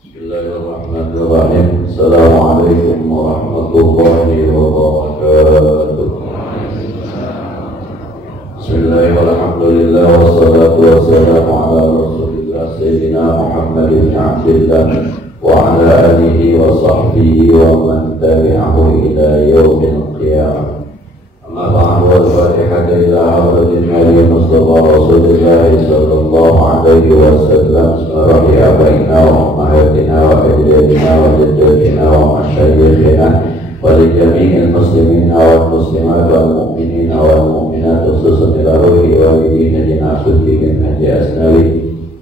Bismillahirrahmanirrahim. Assalamualaikum warahmatullahi wabarakatuh. Bismillahirrahmanirrahim. Wassalatu wassalamu ala Rasulillah Sayyidina Muhammad ibn Abdillah wa ala alihi wa sahbihi wa man tabi'ahu ila yaumil qiyamah. Amma ba'du, wal fatihatu ila hadratin Nabi Mustafa Rasulillah sallallahu alaihi wasallam. Bismillahi abaina wa ummahatina wa ajdatina wa jaddatina wa masyayikhina wa li jami'il muslimina wal muslimat wal mu'minina wal mu'minat, khususan ila ruhi walidina Haji Nasuddin bin Haji Asnawi,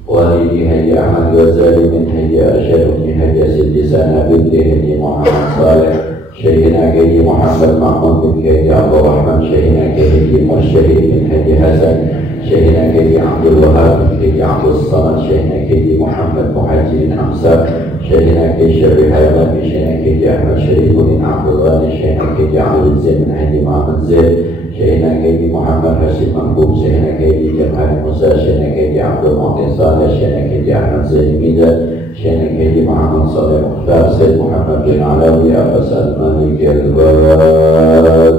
walidi Haji Ahmad Ghazali bin Haji Arsyad bin Haji Siti Sana binti Haji Muhammad Saleh, Syekhina Haji Muhammad Mahmud bin Haji Abdul Rahman, Syekhina Haji Mursyid bin Haji Hasan, Syekhina Haji Abdul Wahab bin Haji Abdul Samad, Syekhina Haji Muhammad Muhaji bin Hamzah, Syekhina Haji Syarif Hayman bin Syekhina Haji Ahmad Syarif bin Abdul Ghani, Syekhina Haji Abdul Zain bin Haji Muhammad Zain, Syekhina Haji Muhammad Hasim Mahbub, Syekhina Haji Jamal Musa, Syekhina Haji Abdul Muhsin Saleh, Syekhina Haji Ahmad Zain Midan, Syekhina Haji Muhammad Saleh Mukhtar, Sayyid Muhammad bin Alawi Abbas Al-Malik Al-Fatihah.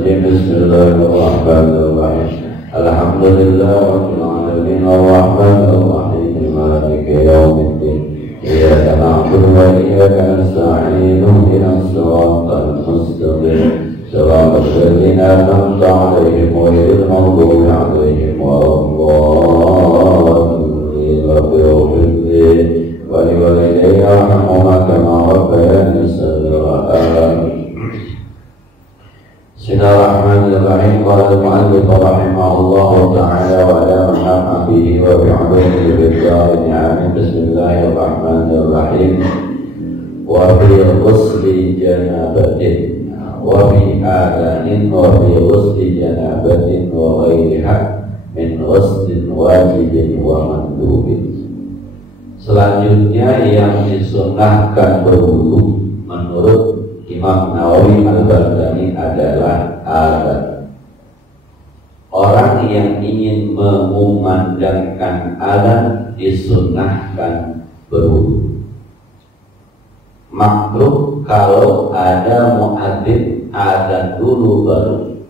Bismillahirrahmanirrahim. Alhamdulillah rabbil alamin arrahmanir rahim maliki yaumiddin. Iyyaka na'budu wa iyyaka nasta'in ihdinas siratal mustaqim siratal ladzina an'amta 'alaihim ghairil maghdubi 'alaihim waladdallin. Wa liwalidayya warhamhuma kama rabbayani shaghira. Bismillahirrahmanirrahim. Qala al-mu'allif rahimahullahu ta'ala wa la manha'a bihi wa bi'ulumihi bid-darin amin. Bismillahirrahmanirrahim. Wa fi ghusli janabatin wa fi adanin wa fi ghusli janabatin wa ghairiha min ghuslin wajibin wa mandubin. Selanjutnya yang disunnahkan berwudu menurut Imam Nawawi Al-Baghdadi adalah azan. Orang yang ingin mengumandangkan azan disunnahkan berwudu. Makruh kalau ada muadzin azan dulu baru.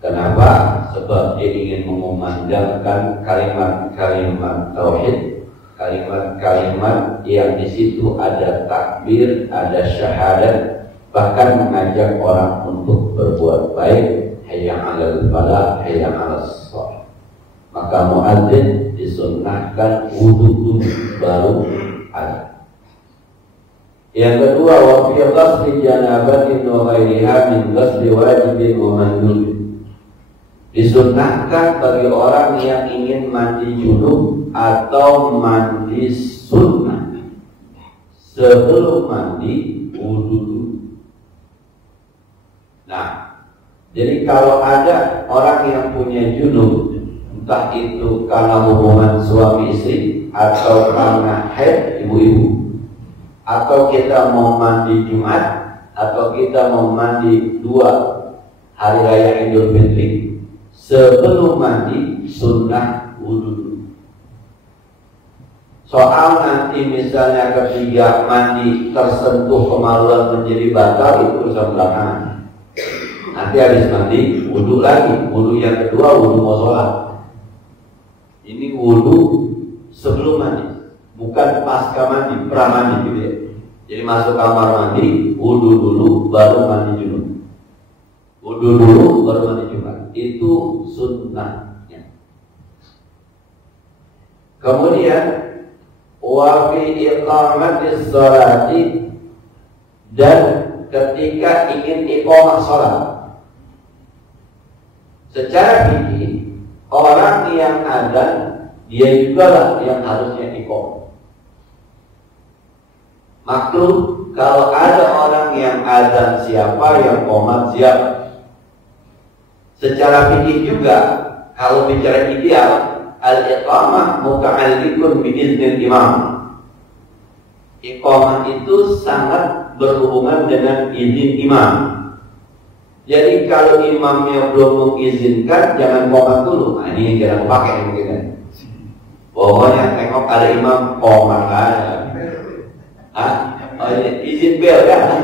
Kenapa? Sebab dia ingin mengumandangkan kalimat-kalimat tauhid, kalimat-kalimat yang di situ ada takbir, ada syahadat, bahkan mengajak orang untuk berbuat baik, hayya 'alal falah, hayya 'alas shalah. Maka muadzin disunnahkan wudu dulu baru azan. Yang kedua, wa fi ghusli janabatin wa ghairiha min ghusli wajibin wa mandubin. Disunnahkan bagi orang yang ingin mandi junub atau mandi sunnah sebelum mandi wudu dulu. Nah, jadi kalau ada orang yang punya junub, entah itu karena hubungan suami istri atau karena haid ibu-ibu, atau kita mau mandi Jumat, atau kita mau mandi 2 hari raya Idul Fitri, sebelum mandi sunnah wudu dulu. Soal nanti misalnya ketiga mandi tersentuh kemaluan menjadi batal, itu urusan belakangan. Nanti habis mandi wudu lagi, wudu yang kedua wudu mau sholat. Ini wudu sebelum mandi, bukan pasca mandi, pra-mandi gitu ya. Jadi masuk kamar mandi, wudu dulu baru mandi junub. Wudu dulu baru mandi Jumat. Itu sunnahnya. Kemudian wa fi iqamatis sholati, dan ketika ingin iqamah sholat. Secara fikih, orang yang adzan dia juga lah yang harusnya iqamah. Makruh kalau ada orang yang adzan siapa, yang qomat siapa. Secara fikih juga, kalau bicara ideal, al-iqamah muta'alliqun bi'iznil imam. Iqamah itu sangat berhubungan dengan izin imam. Jadi kalau imamnya belum mengizinkan, jangan komat dulu. Nah ini jangan pakai mungkin. Pokoknya tengok ada imam komat aja. Hah? Oh ini izin bel kan?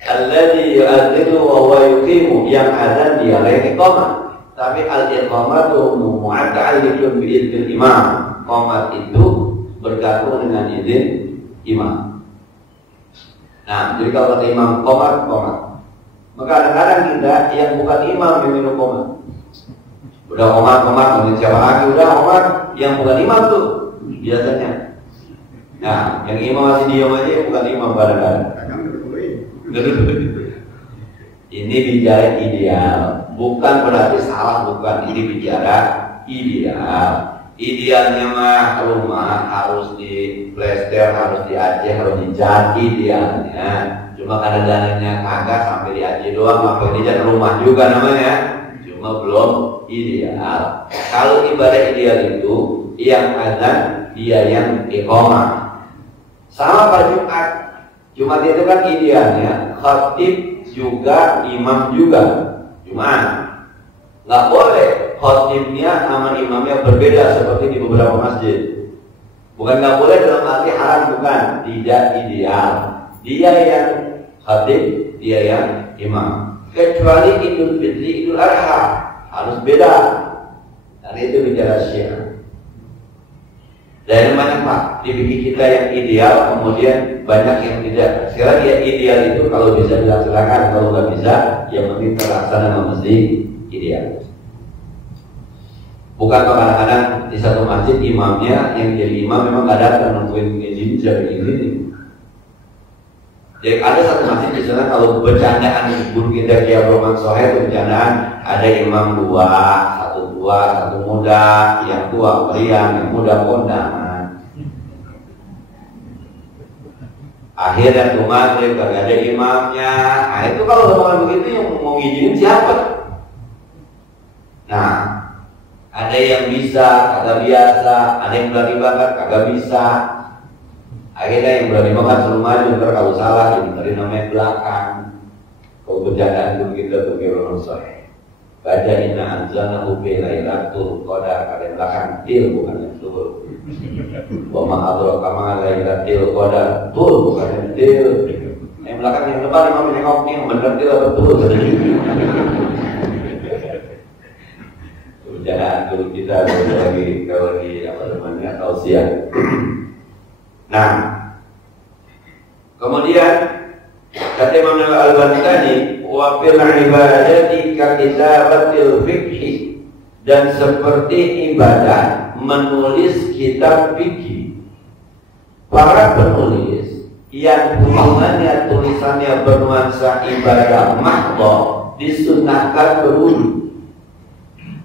Alladzi yu'adzinu wa huwa yuqimu, yang adzan dia yang iqamah. Tapi al-iqamatu mu'atta'alliqun bi idznil imam. Qomat itu bergantung dengan izin imam. Nah, jadi kalau kata imam qomat. Maka kadang-kadang kita yang bukan imam yang minum qomat. Udah qomat, mungkin siapa lagi udah qomat, yang bukan imam tuh biasanya. Nah, yang imam masih diam aja, yang bukan imam kadang-kadang. Ini bicara ideal, bukan berarti salah, bukan. Ini bicara ideal. Idealnya mah rumah harus di plester, harus di Aceh, harus dicat idealnya. Cuma karena dananya kagak sampai di Aceh doang, sampai dicat rumah juga namanya. Cuma belum ideal. Kalau ibadah ideal itu yang azan dia yang iqamah. Sama pada Jumat. Jumat itu kan idealnya khatib juga, imam juga. Jumat nggak boleh khatibnya sama imamnya berbeda seperti di beberapa masjid. Bukan nggak boleh dalam arti haram, bukan, tidak ideal. Dia yang khatib, dia yang imam. Kecuali Idul Fitri, Idul Adha harus beda. Dan itu bicara syiar. Dan banyak Pak, dibikin kita yang ideal, kemudian banyak yang tidak. Sekarang ya ideal itu kalau bisa dilaksanakan, kalau nggak bisa, yang penting terlaksana mesti ideal. Bukan kadang-kadang di satu masjid imamnya yang jadi imam memang nggak datang nentuin izin jadi ini. Jadi ada satu masjid di sana kalau bercandaan guru kita Kiai Roman Sohe itu bercandaan ada imam dua, satu muda, yang tua meriang, yang muda kondangan. Akhirnya tuh maghrib gak ada imamnya. Nah itu kalau omongan begitu yang mau ngizinin siapa? Nah, ada yang bisa, kagak biasa, ada yang berani banget, kagak bisa. Akhirnya yang berani banget suruh maju, ntar kalau salah dari namanya belakang. Kalau bercandaan guru kita tuh Kiai Roman Sohe. Baca inna anzalnahu fi lailatul qadar, kalian belakang til bukan yang tur. Wa ma adraka ma lailatul qadar, tur bukan yang til. Yang belakang yang depan memang menengok nih yang benar til apa tur. Bercandaan guru kita kalau lagi apa namanya tausiah. Nah, kemudian kata Imam Al-Albani tadi, wa fil ibadati ka kitabatil fiqhi, dan seperti ibadah menulis kitab fikih. Para penulis yang hubungannya tulisannya bernuansa ibadah mahdhah disunnahkan berwudu.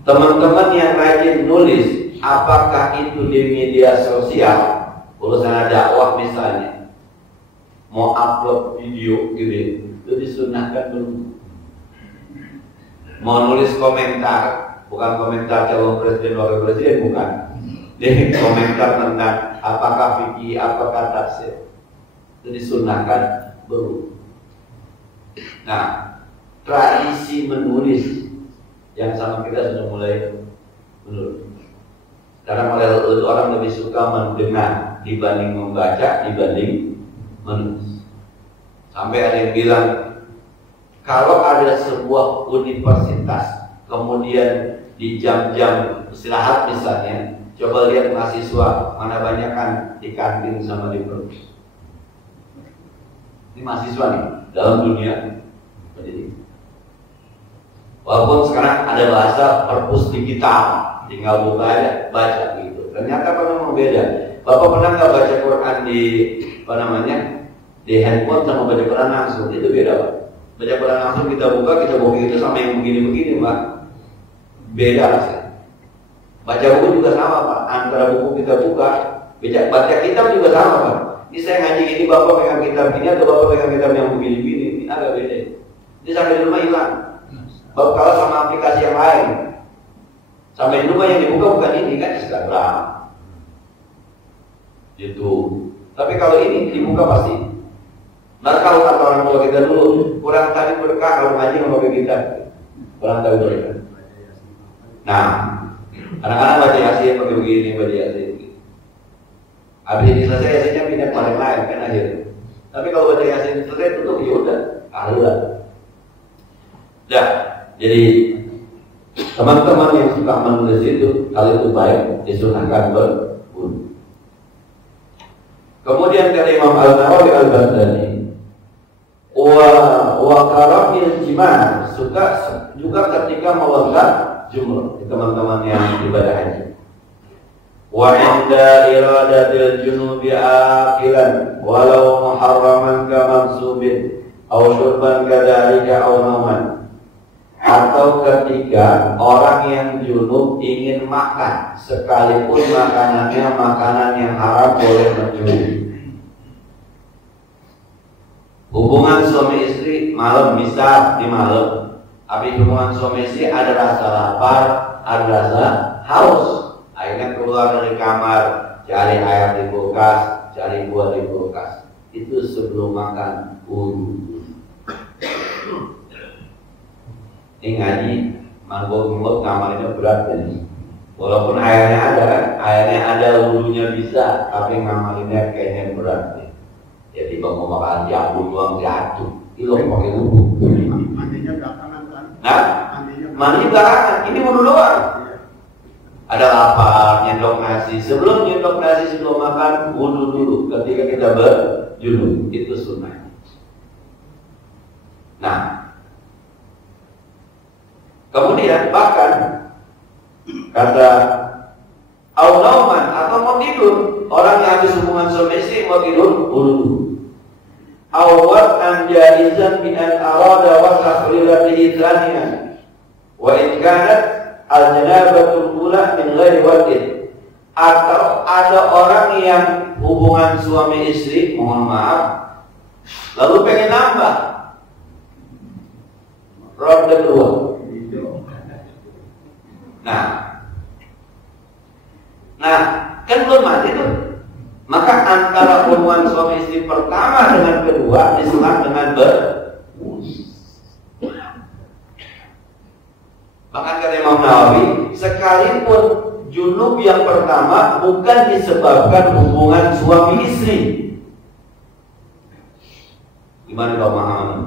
Teman-teman yang rajin nulis, apakah itu di media sosial, urusan dakwah misalnya, mau upload video gitu, itu disunahkan dulu. Mau nulis komentar, bukan komentar calon presiden wakil presiden, bukan. Jadi komentar tentang apakah fikih, apakah tafsir, itu disunahkan dulu. Nah, tradisi menulis yang sama kita sudah mulai menulis. Sekarang orang lebih suka mendengar dibanding membaca, dibanding menulis. Sampai ada yang bilang, kalau ada sebuah universitas, kemudian di jam-jam istirahat misalnya, coba lihat mahasiswa mana banyak kan di kantin sama di perpus. Ini mahasiswa nih dalam dunia pendidikan. Walaupun sekarang ada bahasa perpus digital, tinggal buka aja, baca gitu. Ternyata memang beda. Bapak pernah nggak baca Quran di handphone sama baca Quran langsung? Itu beda Pak. Baca Quran langsung kita buka itu sama yang begini-begini Pak. Beda rasanya. Baca buku juga sama Pak. Antara buku kita buka, baca kitab juga sama Pak. Ini saya ngaji ini Bapak pegang kitab ini atau Bapak pegang kitab yang begini-begini, ini agak beda. Ini sampai di rumah hilang. Bapak kalau sama aplikasi yang lain, sampai di rumah yang dibuka bukan ini kan Instagram, YouTube. Tapi kalau ini dibuka pasti Nah kalau kata orang tua kita dulu, kurang tadi berkah kalau ngaji nggak pakai kita, kurang tahu berkah. Nah, anak-anak baca yasin pakai begini, baca yasin. Habis ini selesai yasinnya pindah ke paling lain kan akhirnya. Tapi kalau baca yasin selesai tutup ya udah, kalah. Dah, jadi teman-teman yang suka menulis itu, kalau itu baik, disunahkan berwudu. Kemudian kata Imam Al-Nawawi Al-Baghdadi, wa karahil jima', suka juga ketika melanggar jumlah teman-teman yang ibadah haji. Wa inda iradatil junubi akilan walau muharraman ka mansubin aw syurban kadhalika aw nauman. Atau ketika orang yang junub ingin makan sekalipun makanannya makanan yang haram boleh mencuri. Hubungan suami istri malam bisa di malam. Habis hubungan suami istri ada rasa lapar, ada rasa haus. Akhirnya keluar dari kamar, cari air di kulkas, cari buah di kulkas. Itu sebelum makan wudu. Ini ngaji, mangkuk-mangkuk ngamalnya berat kan. Walaupun airnya ada, wudunya bisa, tapi ngamalinnya kayaknya berat nih. Jadi mau makan jamu doang jatuh, itu pakai wudu. Mandinya belakangan kan? Nah, mandi belakangan, ini wudu doang. Ada lapar, nyendok nasi. Sebelum nyendok nasi, sebelum makan, wudu dulu. Ketika kita berjunub, itu sunnah. Nah, kemudian bahkan kata aunauman atau mau tidur, orang yang habis hubungan suami istri mau tidur, wudu. Awat anjaizan min an arada wa safrilatihi thaniyan wa in kanat al-janabatul ula min ghairi wadin. Atau ada orang yang hubungan suami istri, mohon maaf, lalu pengen nambah ronde kedua. Nah, kan belum mati tuh. Maka antara hubungan suami istri pertama dengan kedua diselang dengan Bahkan kata Imam Nawawi, sekalipun junub yang pertama bukan disebabkan hubungan suami istri. Gimana kalau pemahaman?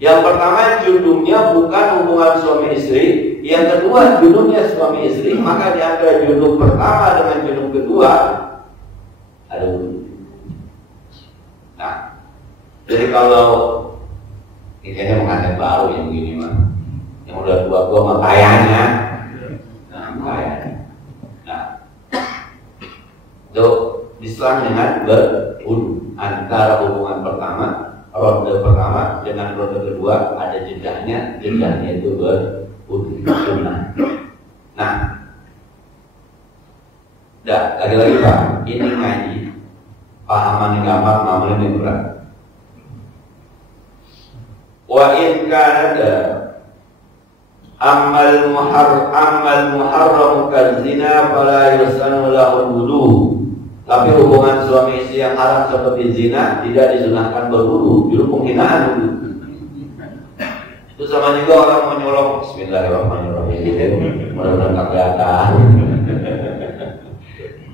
Yang pertama junubnya bukan hubungan suami istri, yang kedua junubnya suami istri, maka di antara junub pertama dengan junub kedua ada wudu. Nah, jadi kalau ini kayaknya pengantin baru yang begini mah, yang udah tua mah kayaknya, itu diselang dengan berwudu. Antara hubungan pertama, ronde pertama dengan ronde kedua ada jedahnya itu berwudu sunnah. Nah, lagi-lagi Pak, ini ngaji pahaman yang gampang, ngamalin yang berat. Wa in kana amal muharram kazina fala yusanu lahu wudu. Tapi hubungan suami istri yang haram seperti zina tidak disunahkan berwudu, justru penghinaan wudu. Itu sama juga orang menyolong bismillahirrahmanirrahim, mudah-mudahan tak kelihatan.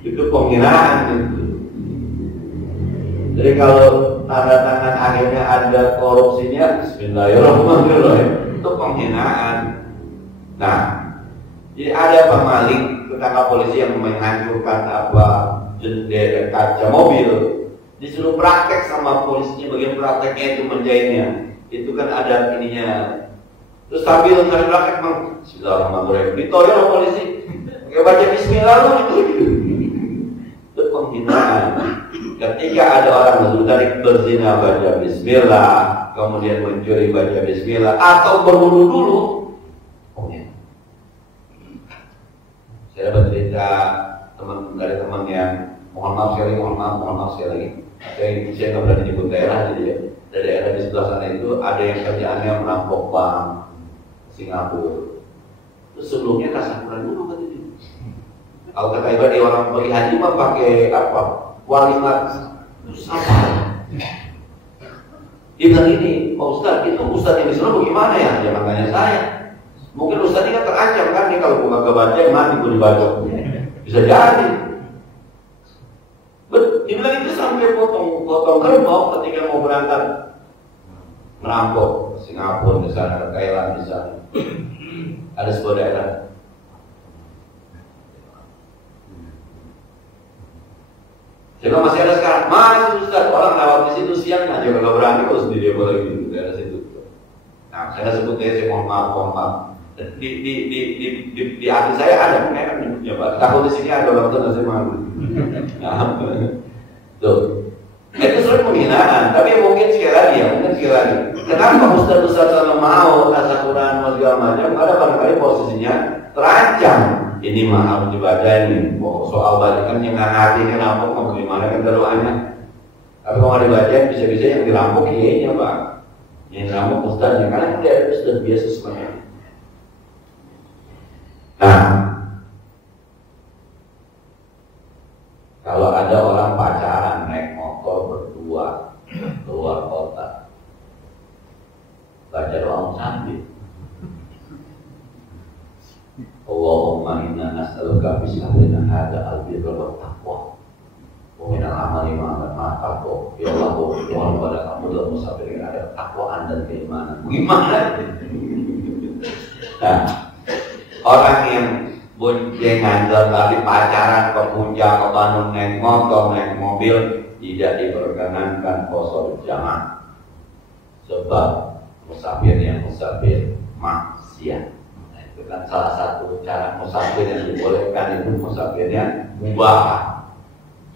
Itu penghinaan itu. Jadi kalau tanda tangan akhirnya ada korupsinya, bismillahirrahmanirrahim, itu penghinaan. Nah, jadi ada pemaling, ketangkap polisi yang menghancurkan jendela kaca mobil, disuruh praktek sama polisinya, bagian prakteknya itu menjahitnya. Itu kan ada ininya. Terus sambil cari praktek, bismillahirrahmanirrahim, ditoyor polisi, pakai baca bismillah itu penghinaan. Ketika ada orang dari berzina baca bismillah, kemudian mencuri baca bismillah, atau berwudu dulu. Saya dapat cerita dari teman yang mohon maaf sekali lagi. Saya nggak berani nyebut daerah, jadi ya. Dari daerah di sebelah sana itu ada yang kerjaannya merampok bank Singapura. Terus sebelumnya tasyakuran dulu katanya. Kalau kata ibadah orang pergi haji mah pakai walimat apa? Dia bilang ini, Pak Ustaz, itu Ustaz yang disuruh bagaimana ya? Jangan tanya saya. Mungkin Ustaz ini kan terancam kan nih kalau buka kebaca mati gue dibacok. Bisa jadi. Dia bilang itu sampai potong kerbau ketika mau berangkat merampok Singapura di sana, Thailand di sana. Ada sebuah daerah. Coba masih ada sekarang, masih Ustaz, orang lewat di situ siang aja kalau berani kalau sendiri boleh di daerah situ. Nah, saya sebut aja, saya mohon maaf. Di hati saya ada, kan nyebutnya Pak. Takut di sini ada orang tua saya malu. Tuh, itu sudah penghinaan. Tapi mungkin sekali lagi. Kenapa Ustaz selalu mau rasa Quran segala macam? Karena barangkali posisinya terancam. Ini mah harus dibaca ini. Soal balikan yang nggak ngerti kenapa mau gimana kan doanya. Tapi kalau nggak dibaca bisa-bisa yang dirampok kiainya Pak. Yang dirampok Ustaznya karena dia ada Ustaz biasa sebenarnya. Nah, kalau ada orang pacaran naik motor berdua keluar kota, baca doa sambil Allahumma inna nas'aluka fi sahrina hadza al-birra wa taqwa wa min al-amali ma taqwa. Ya Allah, mohon pada kamu dalam musafir yang ada takwaan dan keimanan. Gimana? Nah, orang yang boncengan tapi pacaran ke puncak, ke Bandung naik motor, naik mobil tidak diperkenankan poso berjamaah. Sebab musafir maksiat. Nah, itu kan salah satu cara musafir yang dibolehkan itu musafirnya mubah.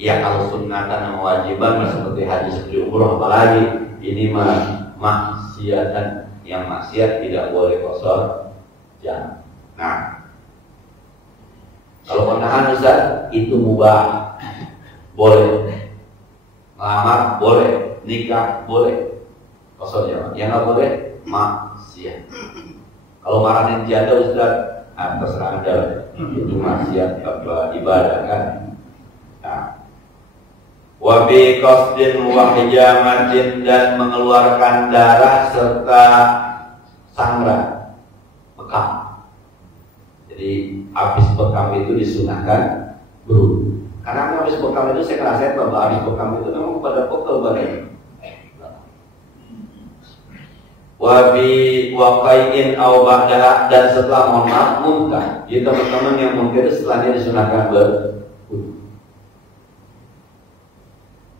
Ya kalau sunnatan dan kewajiban seperti haji seperti umroh apalagi ini maksiatan, yang maksiat tidak boleh kosor jam. Nah, kalau kondangan Ustaz itu mubah, boleh. Melamar boleh, nikah boleh, kosor jam. Yang nggak boleh maksiat. Kalau marahin janda Ustaz, terserah Anda. Itu maksiat apa ibadah kan? Nah, wabi qasdin wa hijamatin, dan mengeluarkan darah serta sangra bekam. Jadi habis bekam itu disunahkan berwudu. Karena habis bekam itu saya ngerasain bahwa habis bekam itu memang pada pegel badan. Wabi waqai'in aw ba'da, dan setelah mohon maaf muntah. Jadi teman-teman yang mungkin setelahnya disunahkan berwudu.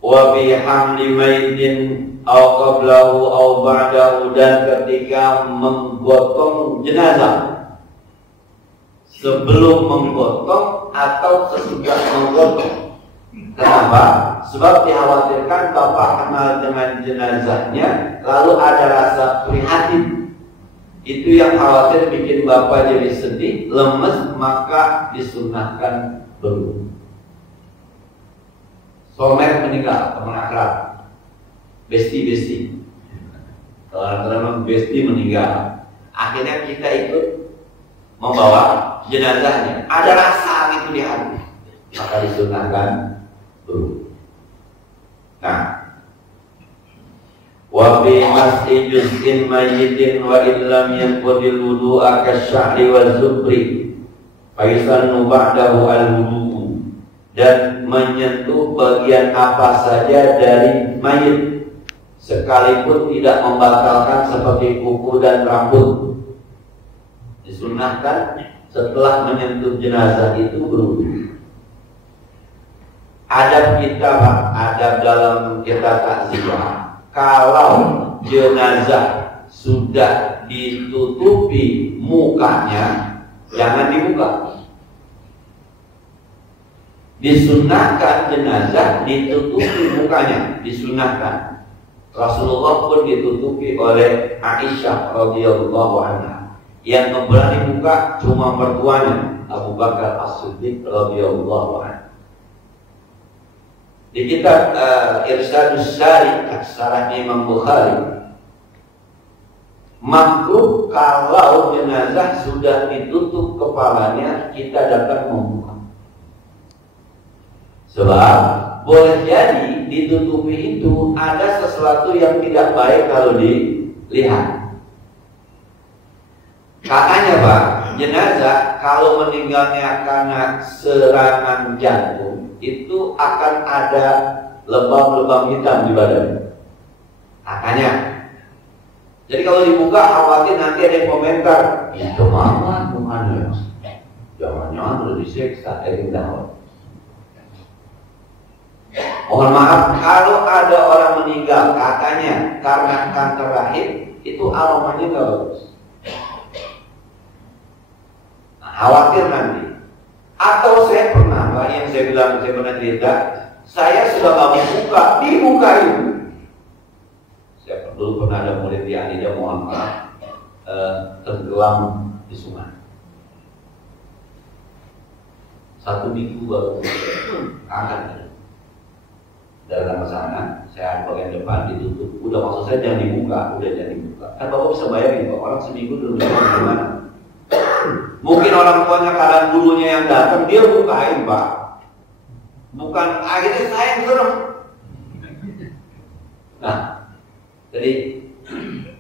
Wabi hamli maitin aw qablahu aw ba'dahu, dan ketika menggotong jenazah, sebelum menggotong atau sesudah menggotong. Kenapa? Sebab dikhawatirkan bapak kenal dengan jenazahnya lalu ada rasa prihatin. Itu yang khawatir bikin bapak jadi sedih, lemes, maka disunahkan berwudu. Somer meninggal, teman akrab, besti. Teman-teman besti meninggal, akhirnya kita ikut membawa jenazahnya. Ada rasa gitu di hati, maka disunahkan berwudu. Nah, wa bi mas'i juz'in mayyitin wa illam yanqudil wudu'a kasya'ri wa zubri fa yusannu ba'dahu al-wudu'u, dan menyentuh bagian apa saja dari mayit sekalipun tidak membatalkan seperti kuku dan rambut. Disunahkan setelah menyentuh jenazah itu berwudu. Adab kita, adab dalam kita takziah, kalau jenazah sudah ditutupi mukanya, jangan dibuka. Disunahkan jenazah ditutupi mukanya, disunahkan. Rasulullah pun ditutupi oleh Aisyah radhiyallahu anha. Yang memberani buka cuma mertuanya, Abu Bakar As-Siddiq radhiyallahu anhu. Di kitab Irsyadus Sari, syarah Imam Bukhari, makruh kalau jenazah sudah ditutup kepalanya kita datang membuka. Sebab boleh jadi ditutupi itu ada sesuatu yang tidak baik kalau dilihat. Katanya Pak, jenazah kalau meninggalnya karena serangan jantung itu akan ada lebam-lebam hitam di badan. Katanya. Jadi kalau dibuka khawatir nanti ada yang komentar, itu mama bukan ya, jangan-jangan udah disiksa, tahu. Mohon maaf, kalau ada orang meninggal katanya karena kanker rahim, itu aromanya nggak bagus. Nah, khawatir nanti. Atau saya pernah, Pak, yang saya bilang, saya pernah cerita, saya sudah mau dibukain. Saya dulu pernah ada murid di Anida, mohon maaf, tenggelam di sungai. 1 minggu baru angkat. Dari sana, saya bagian depan ditutup. Udah maksud saya jangan dibuka, udah jangan dibuka. Kan Bapak bisa bayangin, Pak, orang seminggu dulu gimana? Mungkin orang tuanya kadang dulunya yang datang, dia bukain, Pak. Bukan akhirnya saya yang serem. Nah, jadi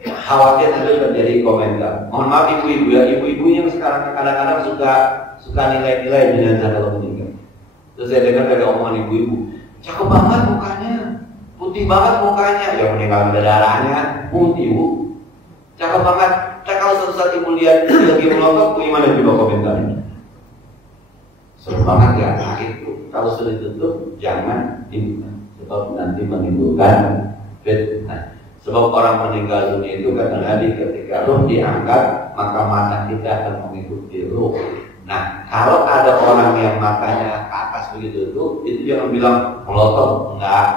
khawatir nanti terjadi komentar. Mohon maaf ibu-ibu ya, ibu-ibunya sekarang kadang-kadang suka nilai-nilai jenazah kalau meninggal. Terus saya dengar dari omongan ibu-ibu, cakep banget mukanya, putih banget mukanya, yang meninggal ada darahnya, putih Bu. Cakep banget. Nah, kalau suatu saat ibu lihat lagi melotot, gimana juga komentarnya? Seru banget ya, nah itu. Kalau sudah ditutup, jangan dibuka, sebab nanti menimbulkan fitnah. Sebab orang meninggal dunia itu kata Nabi, ketika ruh diangkat, maka mata kita akan mengikuti ruh. Nah, kalau ada orang yang matanya ke atas begitu itu jangan bilang melotot, enggak.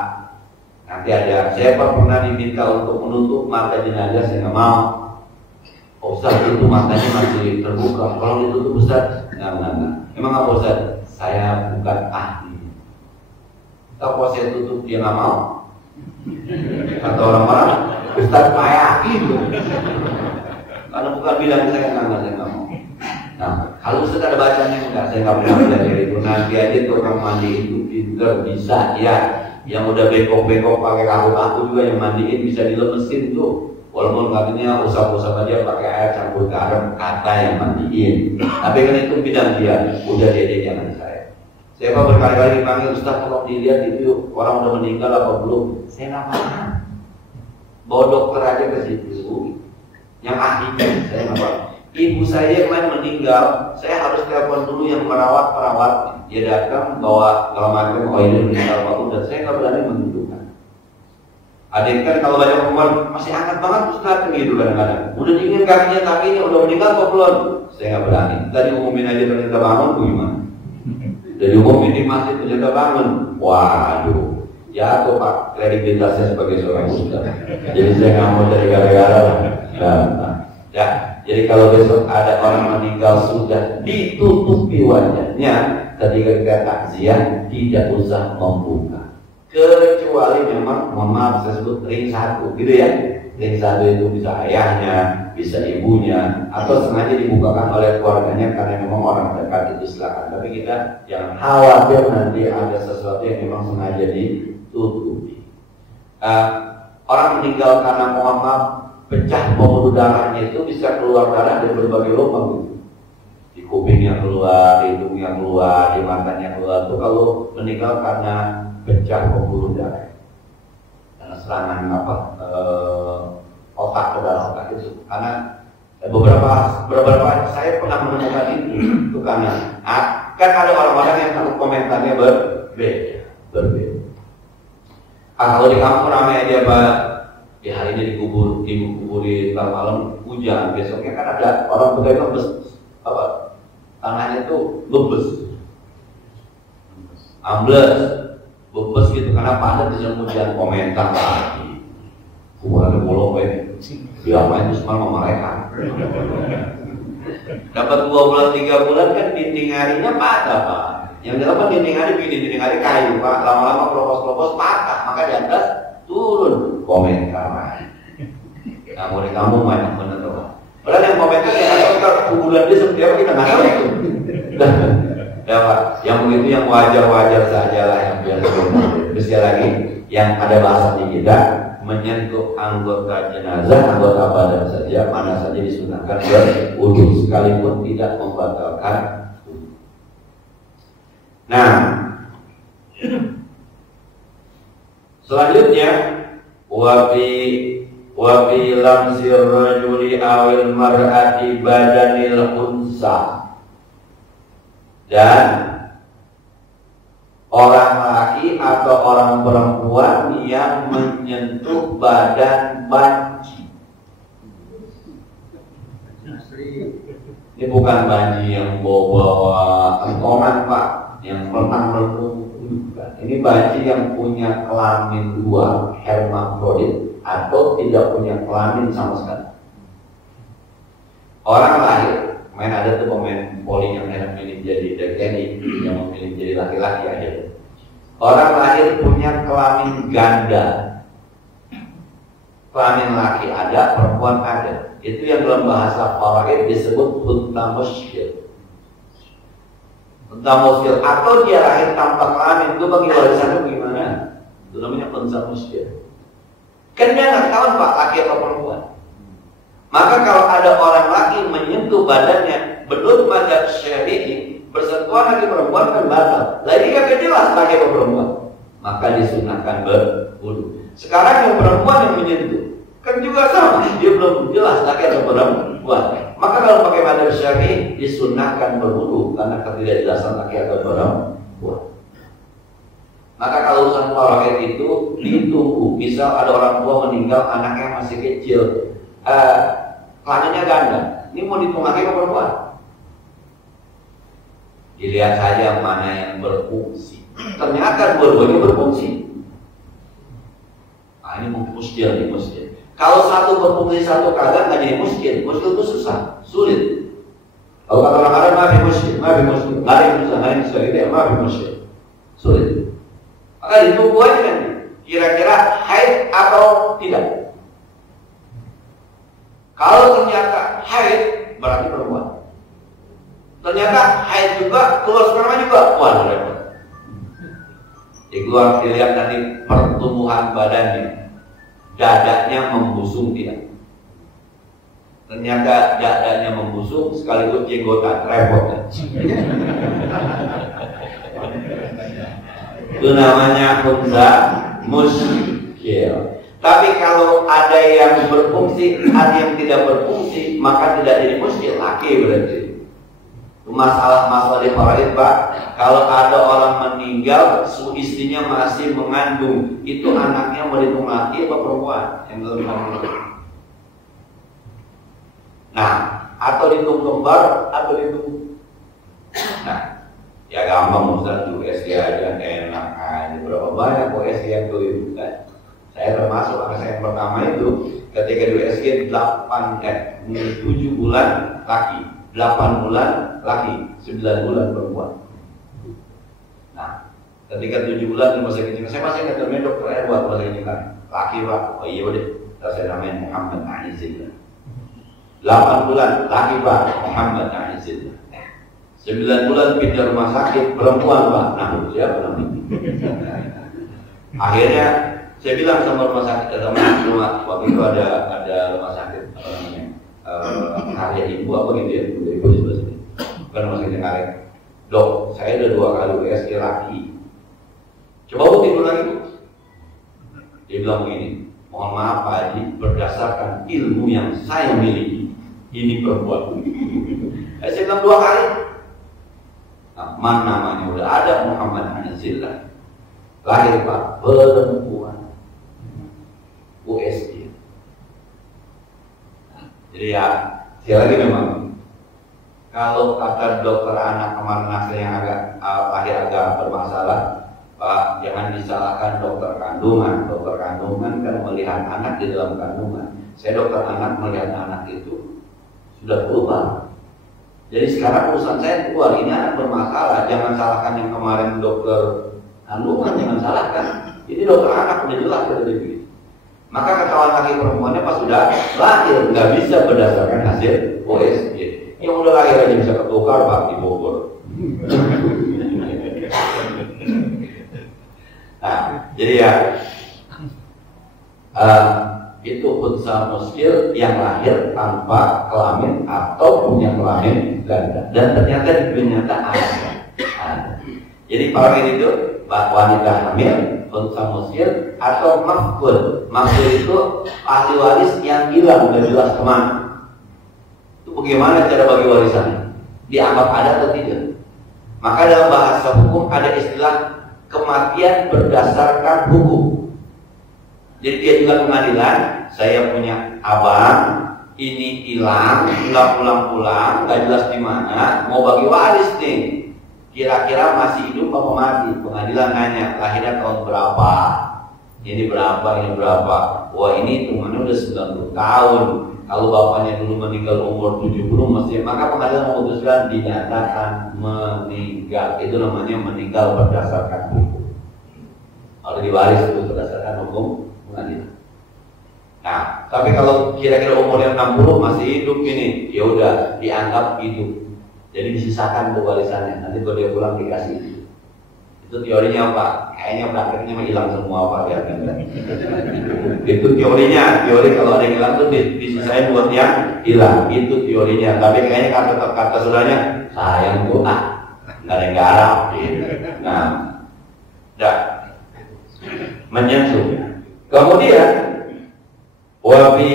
Nanti ada, saya pernah diminta untuk menutup mata jenazah, saya nggak mau. Ustaz, itu matanya masih terbuka, kalau ditutup Ustaz, enggak. Emang apa Ustaz? Saya bukan ahli. Kalau saya tutup dia nggak mau. Kata orang-orang, Ustaz payah gitu. Kalau bukan bilang saya nggak mau. Nah, kalau Ustaz ada bacanya enggak, saya nggak pernah belajar itu. Nanti aja tukang mandi itu pinter bisa ya. Yang udah bengkok-bengkok pakai kaku-kaku juga yang mandiin bisa dilemesin tuh. Walaupun katanya usap-usap aja pakai air campur garam, kata yang mandiin. Tapi kan itu bidang dia, udah dede jangan saya. Saya berkali-kali dipanggil, Ustaz kalau dilihat itu orang udah meninggal apa belum? Saya nggak paham. Bawa dokter aja ke situ. Yang ahlinya saya nggak paham. Ibu saya kemarin meninggal, saya harus telepon dulu yang perawat. Dia datang bawa segala macam, ini meninggal apapun, dan saya nggak berani menentukan. Ada yang kan kalau banyak perempuan masih hangat banget Ustaz gitu kadang-kadang. Udah dingin kakinya tapi ini udah meninggal kok belum? Saya nggak berani. Tadi umumin aja ternyata bangun, gimana? Dari umumin di masjid ternyata bangun. Waduh, jatuh Pak kredibilitasnya sebagai seorang ustaz. Jadi saya nggak mau cari gara-gara. Ya, jadi kalau besok ada orang meninggal sudah ditutupi wajahnya, ketika kita takziah tidak usah membuka. Kecuali memang, mohon maaf saya sebut ring 1 gitu ya. Ring 1 itu bisa ayahnya, bisa ibunya, atau sengaja dibukakan oleh keluarganya karena memang orang dekat itu silakan. Tapi kita jangan khawatir nanti ada sesuatu yang memang sengaja ditutupi. Orang meninggal karena mohon maaf pecah pembuluh darahnya itu bisa keluar darah dari berbagai lubang gitu. Di kupingnya keluar, di hidungnya keluar, di matanya keluar. Itu kalau meninggal karena pecah pembuluh darah karena serangan otak ke dalam otak itu. Karena beberapa saya pernah menemukan itu karena kan ada orang-orang yang takut komentarnya berbeda. Kalau di kampung ramai aja Pak, di hari ini dikuburin malam hujan, besoknya kan ada orang pegang tanahnya itu ambles bebes gitu karena padat di hujan, komentar lagi. Ada bolong dia main itu semua mereka. Dapat 2 bulan 3 bulan kan dinding harinya patah Pak. Yang dapat dinding hari dinding hari kayu Pak. Lama-lama keropos patah, maka di atas turun komentar lagi. Nah, mau di kampung banyak bener tuh. Padahal yang komentar yang ada kuburan dia seperti apa kita nggak tahu itu. Ya Pak, yang begitu yang wajar-wajar saja lah, yang biasa. Terus sekali lagi, yang ada bahasa di kita menyentuh anggota jenazah, anggota badan saja, mana saja disunahkan berwudu sekalipun tidak membatalkan. Nah, selanjutnya wabi lamsir rajuli awil mar'ati badanil unsa, dan orang laki atau orang perempuan yang menyentuh badan banci. Ini bukan banci yang bawa kentongan Pak, yang melentang-melentang. Ini banci yang punya kelamin dua, hermafrodit, atau tidak punya kelamin sama sekali. Orang lahir, main ada tuh pemain voli yang memilih jadi TNI, yang memilih jadi laki-laki aja. Orang lahir punya kelamin ganda, kelamin laki ada, perempuan ada. Itu yang dalam bahasa faraid disebut unta musyir. Unta musyir, atau dia lahir tanpa kelamin, itu bagi warisannya bagaimana? Itu namanya unta musyir. Kan dia nggak tahu Pak laki atau perempuan. Maka kalau ada orang laki menyentuh badannya, menurut mazhab Syafi'i, bersentuhan laki perempuan kan batal. Lagi kagak jelas laki atau perempuan, maka disunahkan berwudu. Sekarang yang perempuan yang menyentuh, kan juga sama, dia belum jelas laki atau perempuan. Maka kalau pakai mazhab Syafi'i disunahkan berwudu karena ketidakjelasan laki atau perempuan. Maka kalau urusan faraid itu ditunggu. Misal ada orang tua meninggal, anaknya masih kecil, kelaminnya ganda, ini mau dihitung laki atau perempuan? Dilihat saja mana yang berfungsi. Ternyata dua-duanya berfungsi. Nah, ini muskil nih, muskil. Kalau satu berfungsi, satu kagak, nggak jadi muskil. Muskil itu susah, sulit. Kalau kata orang Arab, maaf muskil, nggak ada yang susah, nggak ada yang susah, gitu ya, maaf muskil, sulit. Maka ditunggu aja kan, kira-kira haid atau tidak. Kalau ternyata haid, berarti perempuan. Ternyata haid juga, keluar sperma juga, wah repot. Keluar, dilihat nanti pertumbuhan badannya, dadanya membusung tidak. Ternyata dadanya membusung sekaligus jenggotan, repot kan. Itu namanya unta muskil. Tapi kalau ada yang berfungsi, ada yang tidak berfungsi, maka tidak jadi muskil, laki berarti. Masalah di faraid Pak, kalau ada orang meninggal, istrinya masih mengandung, itu anaknya mau dihitung laki atau perempuan? Yang belum tahu. Nah, atau dihitung kembar, atau dihitung. Nah, ya gampang Ustaz, USG aja enak aja. Berapa banyak USG yang itu kan? Saya termasuk, karena saya yang pertama itu ketika di USG 7 bulan laki, 8 bulan laki, 9 bulan perempuan. Nah, ketika 7 bulan di rumah sakit Cingkrang, saya masih ingat namanya dokter Edward rumah sakit Cingkrang. Laki Pak, oh iya udah, saya namanya Muhammad Aizillah. 8 bulan laki Pak, Muhammad Aizillah. 9 bulan pindah rumah sakit perempuan Pak. Nah, siapa namanya? Akhirnya saya bilang sama rumah sakit, sama rumah waktu itu ada rumah sakit apa namanya, karya ibu apa gitu ya, ibu sebelah sini. Bukan rumah sakit karya. Dok, saya udah 2 kali USG laki. Coba Bu tidur lagi Bu. Dia bilang begini, mohon maaf Pak Haji, berdasarkan ilmu yang saya miliki, ini perempuan. Saya bilang 2 kali. Nah, mana namanya udah ada Muhammad Aizillah. Lahir Pak, perempuan. USG. Jadi ya, sekali lagi memang kalau kata dokter anak kemarin hasil yang lahir agak bermasalah, Pak, jangan disalahkan dokter kandungan. Dokter kandungan kan melihat anak di dalam kandungan. Saya dokter anak melihat anak itu sudah keluar. Jadi sekarang urusan saya keluar, ini anak bermasalah. Jangan salahkan yang kemarin dokter kandungan, jangan salahkan. Ini dokter anak udah jelas kata dia begitu. Maka ketahuan laki perempuannya pas sudah lahir, nggak bisa berdasarkan hasil USG. Yang udah lahir aja bisa ketukar Pak di Bogor. Nah, jadi ya itu unsa muskil yang lahir tanpa kelamin atau punya kelamin ganda, dan ternyata di dunia nyata ada. Jadi kelamin itu wanita hamil, unsa muskil atau mafqud. Mafqud itu ahli waris yang hilang, tidak jelas kemana. Itu bagaimana cara bagi warisannya? Dianggap ada atau tidak? Maka dalam bahasa hukum ada istilah kematian berdasarkan hukum. Jadi dia juga pengadilan, saya punya abang, ini hilang, nggak pulang-pulang, nggak jelas di mana, mau bagi waris nih. Kira-kira masih hidup apa mati? Pengadilan nanya, lahirnya tahun berapa? Ini berapa, ini berapa? Wah, ini hitungannya udah 90 tahun. Kalau bapaknya dulu meninggal umur 70 mesti, maka pengadilan memutuskan dinyatakan meninggal. Itu namanya meninggal berdasarkan hukum. Kalau diwaris itu berdasarkan hukum pengadilan. Nah, tapi kalau kira-kira umurnya 60 masih hidup ini, ya udah dianggap hidup. Jadi disisakan warisannya. Nanti kalau dia pulang dikasih itu. Itu teorinya apa? Kayaknya prakteknya hilang semua apa ya? Itu teorinya. Teori kalau ada yang hilang tuh disisain buat yang hilang. Itu teorinya. Tapi kayaknya kata saudaranya sayang tuh nggak ada yang garap. Nah, dah menyentuh. Kemudian wabi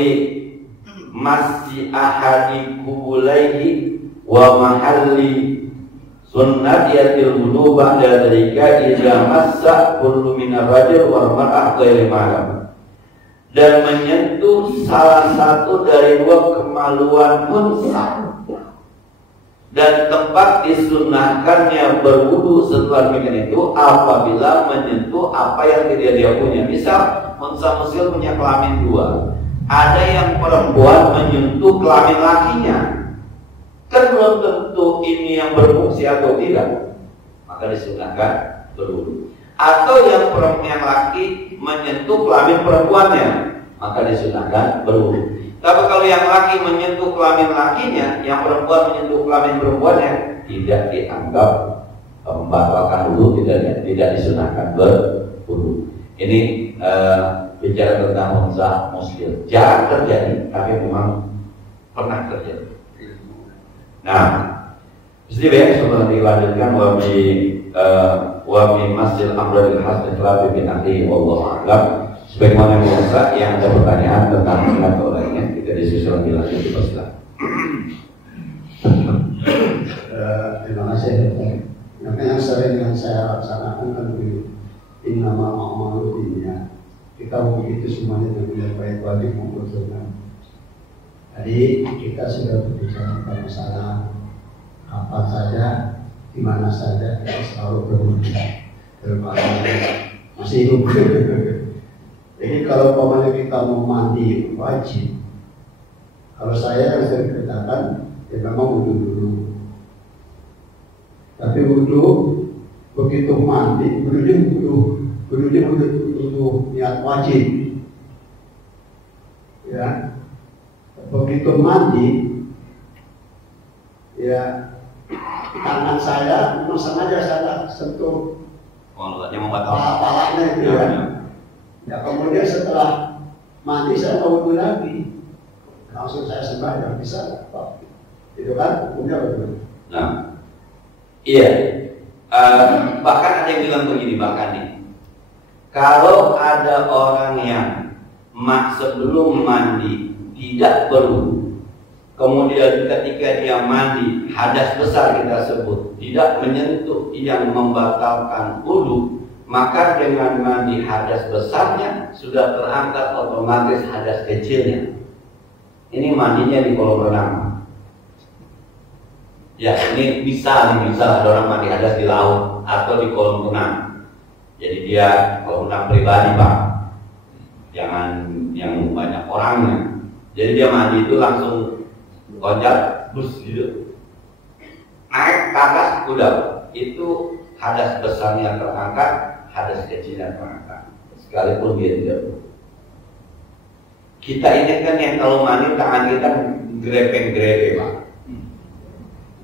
masih ahadi kubulaihi wa mahalli sunnatiyatil wudu ba'da dzalika idza massa kullu min ar-rajul wal mar'ah ghairi mahram, dan menyentuh salah satu dari dua kemaluan unsa dan tempat disunahkannya berwudu setelah demikian itu apabila menyentuh apa yang tidak dia punya. Misal unsa muskil punya kelamin dua, ada yang perempuan menyentuh kelamin lakinya, kan belum tentu ini yang berfungsi atau tidak, maka disunahkan berwudu. Atau yang laki menyentuh kelamin perempuannya, maka disunahkan berwudu. Tapi kalau yang laki menyentuh kelamin lakinya, yang perempuan menyentuh kelamin perempuannya, tidak dianggap membatalkan wudu, tidak disunahkan berwudu. Ini bicara tentang unsa muskil. Jarang terjadi, tapi memang pernah terjadi. Nah, jadi baik sebelum dilanjutkan wabi masjid amrul hasan labi bin akhi wallahu a'lam. Sebagaimana biasa yang ada pertanyaan tentang atau lainnya kita disusul lebih lanjut di persilahan. Terima kasih. Maka yang sering yang saya laksanakan kan begini, innama a'malu binniyat. Kita begitu semuanya dengan baik wajib maupun sunnah. Jadi kita sudah berbicara tentang masalah apa saja, di mana saja kita selalu berwudu terutama masih hidup. Jadi kalau pokoknya kita mau mandi wajib. Kalau saya yang sering kerjakan, ya memang wudu dulu. Tapi wudu begitu mandi, wudunya wudu niat wajib. Ya, begitu mandi, ya tangan saya memang sengaja saya sentuh kepalanya itu ya. Ya kemudian setelah mandi saya mau wudu lagi, langsung saya sembahyang, bisa Pak? Itu kan hukumnya betul. Nah, iya. Bahkan ada yang bilang begini, bahkan nih, kalau ada orang yang sebelum mandi tidak berwudu, kemudian ketika dia mandi hadas besar kita sebut tidak menyentuh yang membatalkan wudu, maka dengan mandi hadas besarnya sudah terangkat otomatis hadas kecilnya. Ini mandinya di kolam renang. Ya, ini misal ada orang mandi hadas di laut atau di kolam renang. Jadi dia kolam renang pribadi Pak, jangan yang banyak orangnya. Jadi dia mandi itu langsung loncat, bus gitu, naik ke atas, udah itu hadas besarnya terangkat, hadas kecilnya terangkat, sekalipun dia tidak. Kita ini kan yang kalau mandi tangan kita grepeng-grepe Pak.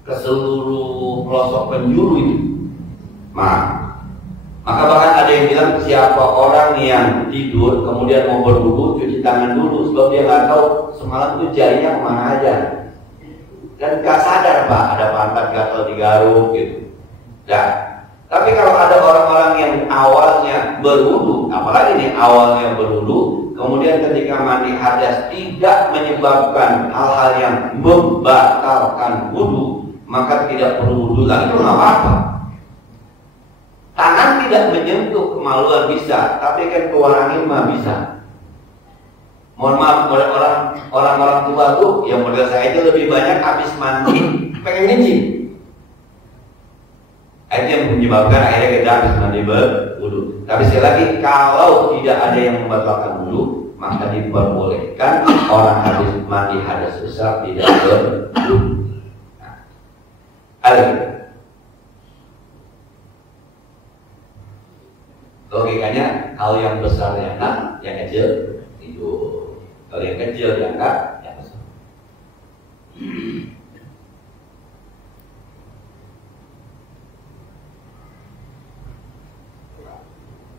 ke seluruh pelosok penjuru itu. Maka bahkan ada yang bilang siapa orang yang tidur kemudian mau berwudu cuci tangan dulu, sebab dia nggak tahu semalam itu jarinya kemana aja. Dan nggak sadar Pak, ada pantat gatal digaruk gitu. Nah, tapi kalau ada orang-orang yang awalnya berwudu, apalagi nih awalnya berwudu, kemudian ketika mandi hadas tidak menyebabkan hal-hal yang membatalkan wudu, maka tidak perlu wudu lagi, itu nggak apa-apa. Tangan tidak menyentuh kemaluan bisa, tapi kan keluar angin mah bisa. Mohon maaf, orang-orang tua tuh yang model saya itu lebih banyak habis mandi pengen ngencing. Itu yang menyebabkan akhirnya kita habis mandi berwudu. Tapi sekali lagi, kalau tidak ada yang membatalkan wudu, maka diperbolehkan orang habis mandi hadas besar tidak berwudu. Logikanya, kalau yang besar diangkat, yang kecil itu. Kalau yang kecil diangkat, yang besar.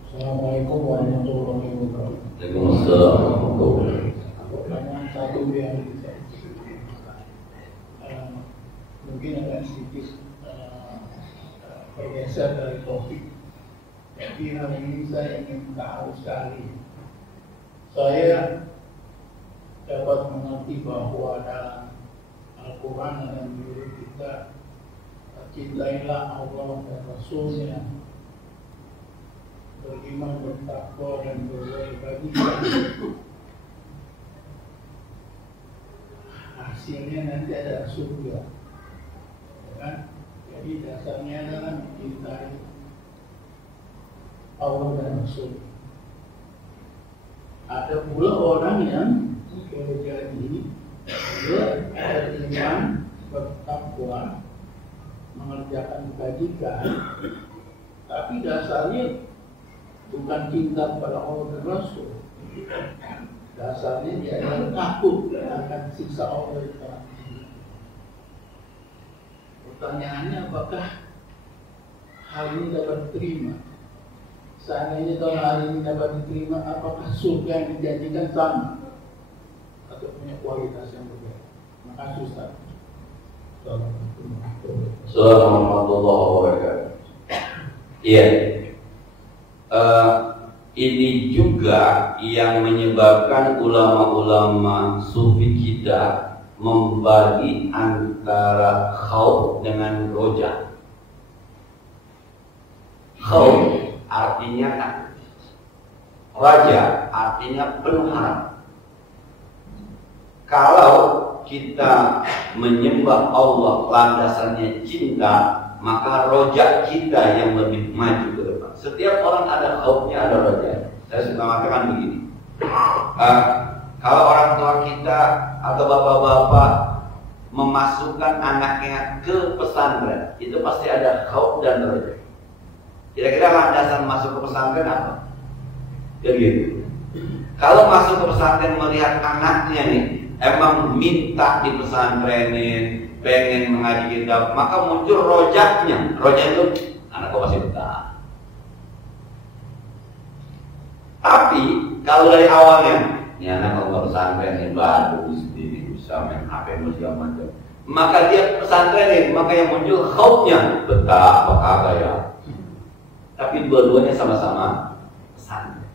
Assalamualaikum warahmatullahi wabarakatuh. Waalaikumsalam warahmatullahi wabarakatuh. Pertanyaan satu yang mungkin agak sedikit bergeser dari topik. Jadi hari ini saya ingin tahu sekali. Saya dapat mengerti bahwa dalam Al-Quran dan menyuruh kita cintailah Allah dan Rasulnya, beriman, bertakwa dan berbuat kebajikan. Hasilnya nanti ada surga, ya kan? Jadi dasarnya adalah mencintai Allah dan Rasul. Ada pula orang yang jadi dia beriman, bertakwa, mengerjakan kebajikan, tapi dasarnya bukan cinta pada Allah dan Rasul. Dasarnya dia adalah takut akan siksa Allah. Pertanyaannya, apakah hal ini dapat diterima? Seandainya kalau hal ini dapat diterima, apakah surga yang dijanjikan sama atau punya kualitas yang berbeda? Terima kasih Ustaz. Assalamualaikum warahmatullahi wabarakatuh. Iya. Ini juga yang menyebabkan ulama-ulama sufi kita membagi antara khauf dengan roja. Khauf artinya takut, raja artinya penuh harap. Kalau kita menyembah Allah landasannya cinta, maka roja kita yang lebih maju ke depan. Setiap orang ada khaufnya, ada roja. Saya suka mengatakan begini, kalau orang tua kita atau bapak-bapak memasukkan anaknya ke pesantren, itu pasti ada khauf dan roja. Kira-kira landasan masuk ke pesantren apa? Ya gitu. Kalau masuk ke pesantren melihat anaknya nih emang minta di pesantrenin, pengen mengaji kitab, maka muncul rojaknya. Rojak itu anak kau masih betah. Tapi kalau dari awalnya, ini anak kau ke pesantren ini bagus, bisa main HP segala macam, maka dia pesantrenin, maka yang muncul khaufnya betah apa kagak ya. Tapi dua-duanya sama-sama pesantren.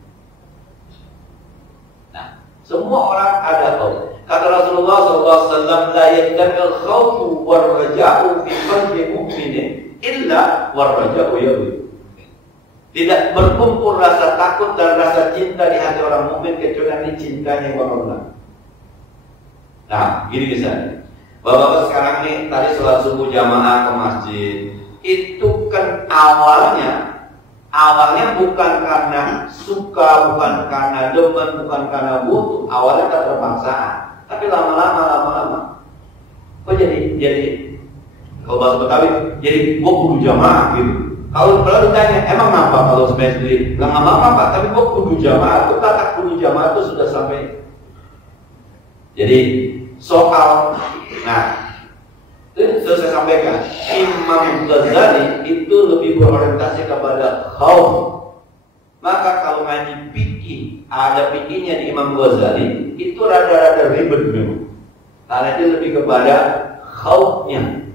Nah, semua orang ada khauf. Kata Rasulullah SAW, la yadamil khawfu warraja'u fi qalbi mu'minin illa warraja'u yawid. Tidak berkumpul rasa takut dan rasa cinta di hati orang mukmin kecuali cintanya yang Allah. Nah, gini misalnya, bapak-bapak sekarang ini tadi sholat subuh jamaah ke masjid, itu kan awalnya bukan karena suka, bukan karena demen, bukan karena butuh, awalnya keterpaksaan. Tapi lama-lama, kok jadi kalau bahasa Betawi, jadi gua kudu jamaah gitu. Kalau ditanya, emang kenapa kalau sebenarnya sendiri? Nggak apa-apa, tapi gua kudu jamaah. Itu kata kudu jamaah itu sudah sampai. Jadi soal, nah itu sudah saya sampaikan. lebih berorientasi kepada khauf. Maka kalau ngaji fikih, ada fikihnya di Imam Ghazali, itu rada-rada ribet memang. Karena itu lebih kepada khaufnya.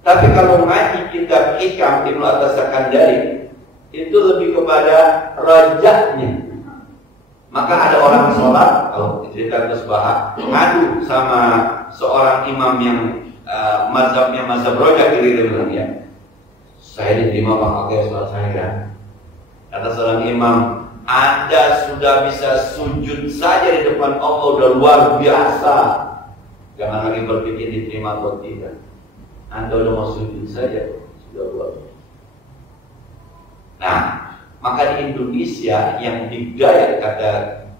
Tapi kalau ngaji kitab Hikam Ibnu At-Sakandari, itu lebih kepada rajaknya. Maka ada orang sholat, kalau cerita Ghusbah, ngadu sama seorang imam yang mazhabnya mazhab rojak, dia bilang, ya, saya diterima pakai sholat saya kan. Kata seorang imam, Anda sudah bisa sujud saja di depan Allah, udah luar biasa. Jangan lagi berpikir diterima atau tidak. Anda udah mau sujud saja, sudah luar biasa. Nah, maka di Indonesia yang digayat kata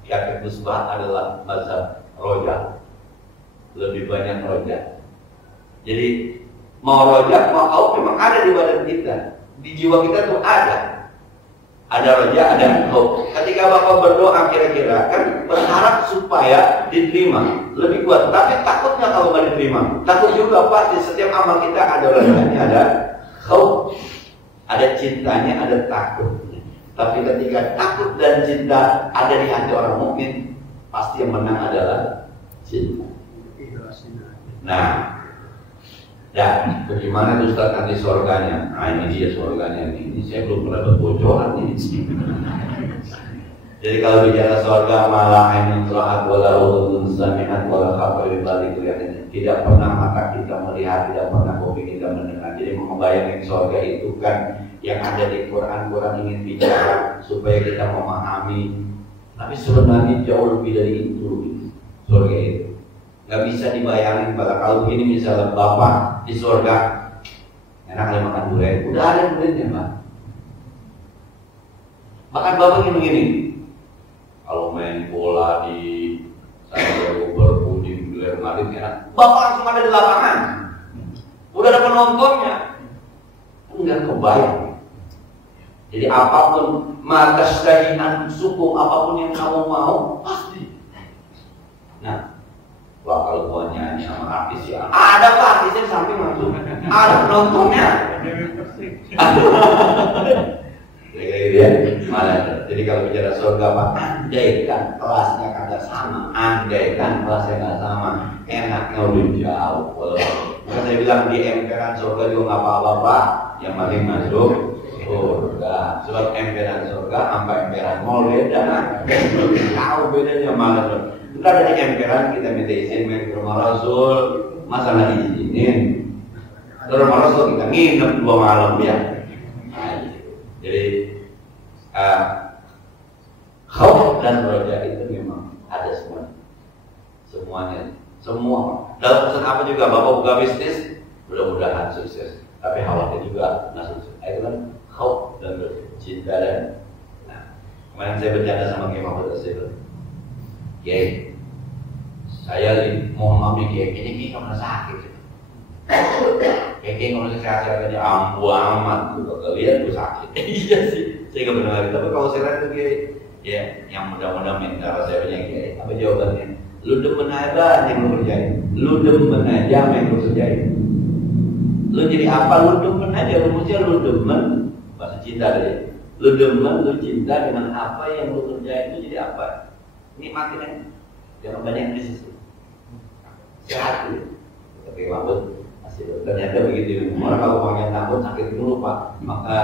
Yakub Musbah adalah mazhab rojak. Lebih banyak rojak. Jadi mau rojak mau khauf memang ada di badan kita, di jiwa kita tuh ada rojak, ada khauf. Ketika Bapak berdoa kira-kira kan berharap supaya diterima, lebih kuat. Tapi takutnya kalau nggak diterima, takut juga pasti. Setiap amal kita ada rojaknya, ada khauf, ada cintanya, ada takutnya. Tapi ketika takut dan cinta ada di hati orang mukmin, pasti yang menang adalah cinta. Nah, dan bagaimana Ustaz nanti surganya? Nah, ini dia surganya ini saya belum pernah berbocoran ini. Jadi kalau bicara surga, malah ainun ra'at wala udhun sami'at wala khabar di balik kelihatannya. Tidak pernah mata kita melihat, tidak pernah kuping kita mendengar. Jadi membayangkan surga itu kan yang ada di Quran ingin bicara supaya kita memahami. Tapi sebenarnya jauh lebih dari itu. Surga itu nggak bisa dibayangin. Kalau gini misalnya Bapak di surga enak kali makan durian, udah ada duriannya Pak. Bahkan Bapak gini, kalau main bola di Sandiaga Berpuding Gelar Madrid enak, Bapak langsung ada di lapangan, udah ada penontonnya. Enggak kebayang. Jadi apapun maka syai'an suku, apapun yang kamu mau pasti. Nah, wah kalau gua nyanyi sama artis ya, ada Pak artisnya samping langsung, ada penontonnya. Jadi kalau bicara surga Pak, andaikan kelasnya kagak sama, andaikan kelasnya nggak sama, enaknya lebih jauh. Kalau saya bilang di emperan surga juga nggak apa-apa Pak, yang penting masuk surga. Sebab emperan surga sampai emperan mall beda, tahu bedanya malah. Kita ada di emperan, kita minta izin main ke rumah Rasul, masa nggak diizinin? Ke rumah Rasul kita nginep 2 malam ya. Nah, jadi khauf dan roja itu memang ada semuanya. Semua. Dalam pesan apa juga Bapak buka bisnis, mudah-mudahan sukses. Tapi khawatir juga nggak sukses. Itu kan khauf dan roja, cinta dan. Nah, kemarin saya bercanda sama Kiai Mahmud Asir. Kiai, saya mau ngomong Kiai, ini nggak pernah sakit. Kiai ngomong sehat-sehat aja, ambu amat. Kalian gue sakit. Iya sih, saya nggak pernah lagi. Tapi kalau saya lihat tuh Kiai, ya yang mudah-mudahan minta saya banyak Kiai. Apa jawabannya? Lu demen aja yang lu kerjain. Lu demen aja yang lu kerjain. Lu jadi apa? Lu demen aja. Rumusnya lu demen, bahasa cinta tadi. Lu demen, lu cinta dengan apa yang lu kerjain itu jadi apa? Nikmatin aja. Jangan banyak bisnis. Sehat gitu. Tapi Mahmud masih ternyata begitu. Orang kalau pakai takut sakit dulu Pak. Maka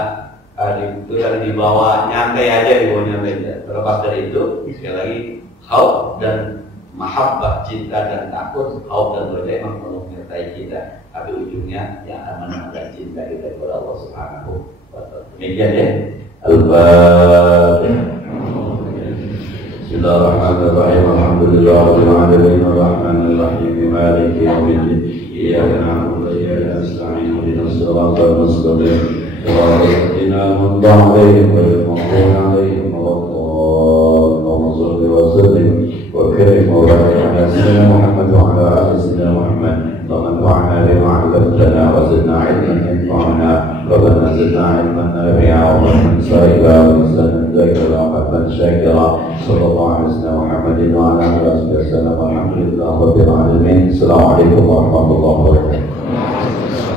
itu yang dibawa nyantai aja, dibawa nyantai. Terlepas dari itu, sekali lagi khauf dan mahabbah, cinta dan takut, khauf dan roja memang perlu menyertai kita. Tapi ujungnya yang akan menangkan cinta kita kepada Allah Subhanahu wa Ta'ala. Demikian ya. Al-Fatihah. Bismillahirrahmanirrahim. Alhamdulillahirabbil alamin arrahmanir rahim maliki yaumiddin. Iyyaka na'budu wa iyyaka nasta'in ihdinas siratal mustaqim. Shiratal ladzina an'amta 'alaihim ghairil maghdubi 'alaihim waladdallin. Allahumma shalli wa sallim wa karim wa barik 'ala sayyidina Muhammad wa 'ala ali sayyidina Muhammad. وَنَفَعْنَا بِمَا عَلَّمْتَنَا وَزِدْنَا عِلْمًا يَنفَعُنَا رَبَّنَا زِدْنَا عِلْمًا نَافِعًا وَعِلْمًا صَالِحًا وَلِسَانًا ذَاكِرًا وَقَلْبًا شَاكِرًا. صلى الله على سيدنا محمد وعلى آله وصحبه وسلم. والحمد لله رب العالمين. السلام عليكم ورحمة الله وبركاته.